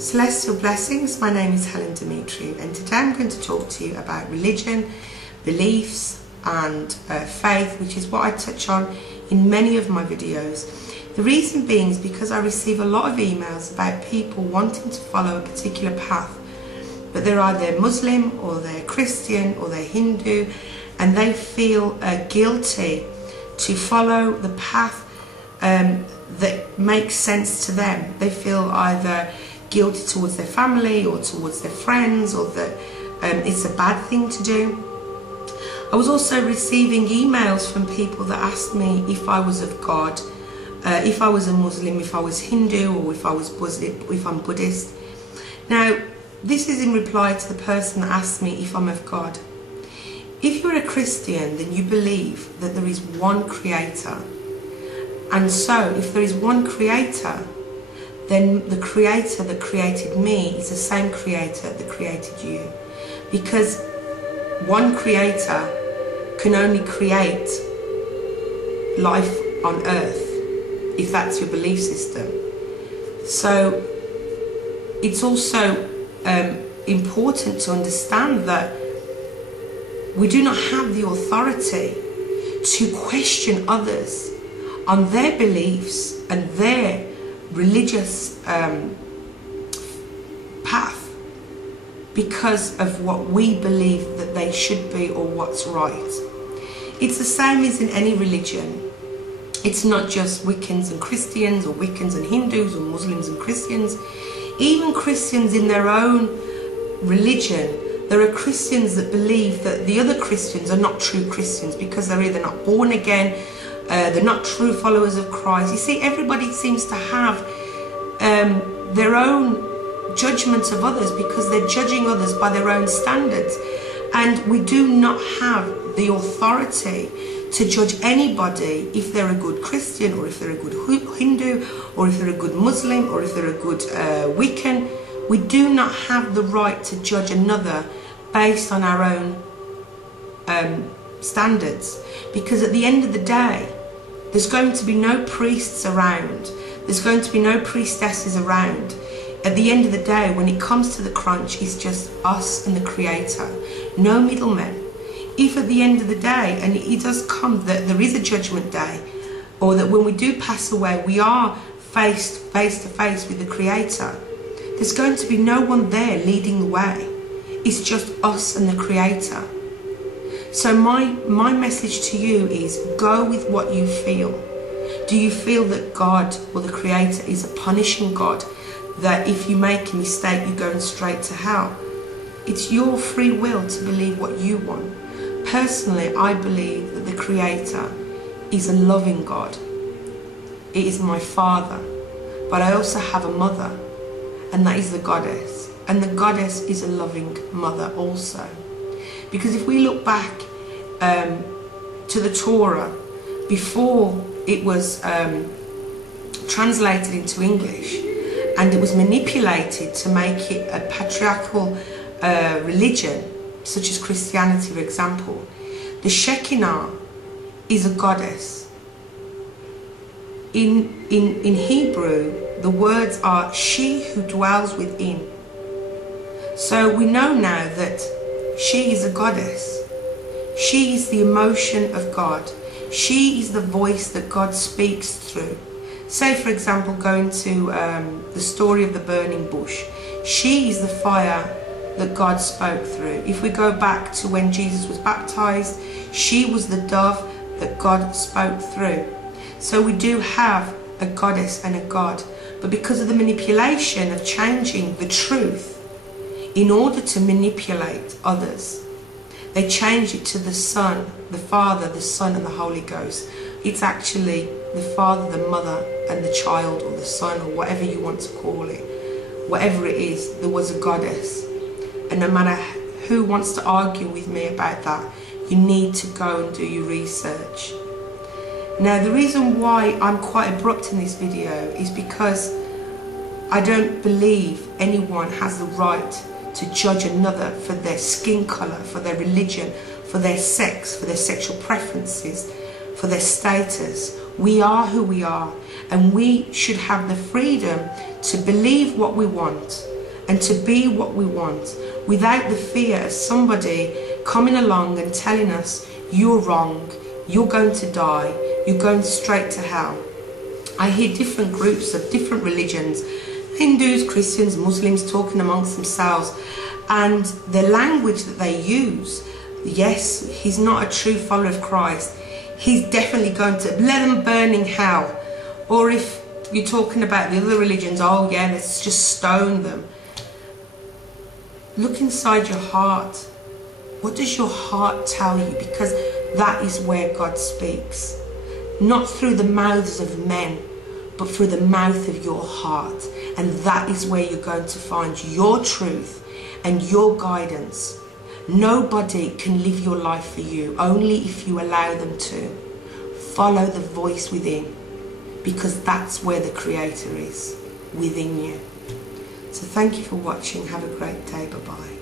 Celestial blessings, my name is Helen Demetriou, and today I'm going to talk to you about religion, beliefs and faith, which is what I touch on in many of my videos. The reason being is because I receive a lot of emails about people wanting to follow a particular path, but they're either Muslim or they're Christian or they're Hindu, and they feel guilty to follow the path that makes sense to them. They feel either guilty towards their family or towards their friends, or that it's a bad thing to do. I was also receiving emails from people that asked me if I was of God, if I was a Muslim, if I was Hindu, or if I'm Buddhist. Now, this is in reply to the person that asked me if I'm of God. If you're a Christian, then you believe that there is one creator. And so, if there is one creator, then the creator that created me is the same creator that created you. Because one creator can only create life on earth, if that's your belief system. So it's also important to understand that we do not have the authority to question others on their beliefs and their religious path because of what we believe that they should be or what's right. It's the same as in any religion. It's not just Wiccans and Christians, or Wiccans and Hindus, or Muslims and Christians. Even Christians in their own religion, there are Christians that believe that the other Christians are not true Christians because they're either not born again, they're not true followers of Christ. You see, everybody seems to have their own judgment of others because they're judging others by their own standards. And we do not have the authority to judge anybody if they're a good Christian, or if they're a good Hindu, or if they're a good Muslim, or if they're a good Wiccan. We do not have the right to judge another based on our own standards, because at the end of the day, there's going to be no priests around. There's going to be no priestesses around. At the end of the day, when it comes to the crunch, it's just us and the Creator. No middlemen. If at the end of the day, and it does come that there is a judgment day, or that when we do pass away, we are face to face with the Creator, there's going to be no one there leading the way. It's just us and the Creator. So my message to you is, go with what you feel. Do you feel that God or the Creator is a punishing God, that if you make a mistake you're going straight to hell? It's your free will to believe what you want. Personally, I believe that the Creator is a loving God. It is my Father, but I also have a mother, and that is the Goddess. And the Goddess is a loving mother also. Because if we look back to the Torah, before it was translated into English, and it was manipulated to make it a patriarchal religion, such as Christianity, for example, the Shekinah is a goddess. In Hebrew, the words are she who dwells within. So we know now that she is a goddess. She is the emotion of God. She is the voice that God speaks through. Say, for example, going to the story of the burning bush. She is the fire that God spoke through. If we go back to when Jesus was baptized, she was the dove that God spoke through. So we do have a goddess and a God. But because of the manipulation of changing the truth in order to manipulate others, they changed it to the Son, the Father, the Son and the Holy Ghost. It's actually the Father, the Mother and the child, or the Son, or whatever you want to call it. Whatever it is, there was a goddess. And no matter who wants to argue with me about that, you need to go and do your research. Now, the reason why I'm quite abrupt in this video is because I don't believe anyone has the right to judge another for their skin colour, for their religion, for their sex, for their sexual preferences, for their status. We are who we are, and we should have the freedom to believe what we want and to be what we want, without the fear of somebody coming along and telling us, you're wrong, you're going to die, you're going straight to hell. I hear different groups of different religions, Hindus, Christians, Muslims, talking amongst themselves, and the language that they use. Yes, he's not a true follower of Christ. He's definitely going to let them burn in hell. Or if you're talking about the other religions, oh yeah, let's just stone them. Look inside your heart. What does your heart tell you? Because that is where God speaks. Not through the mouths of men, but through the mouth of your heart. And that is where you're going to find your truth and your guidance. Nobody can live your life for you, only if you allow them to. Follow the voice within, because that's where the Creator is, within you. So thank you for watching. Have a great day. Bye-bye.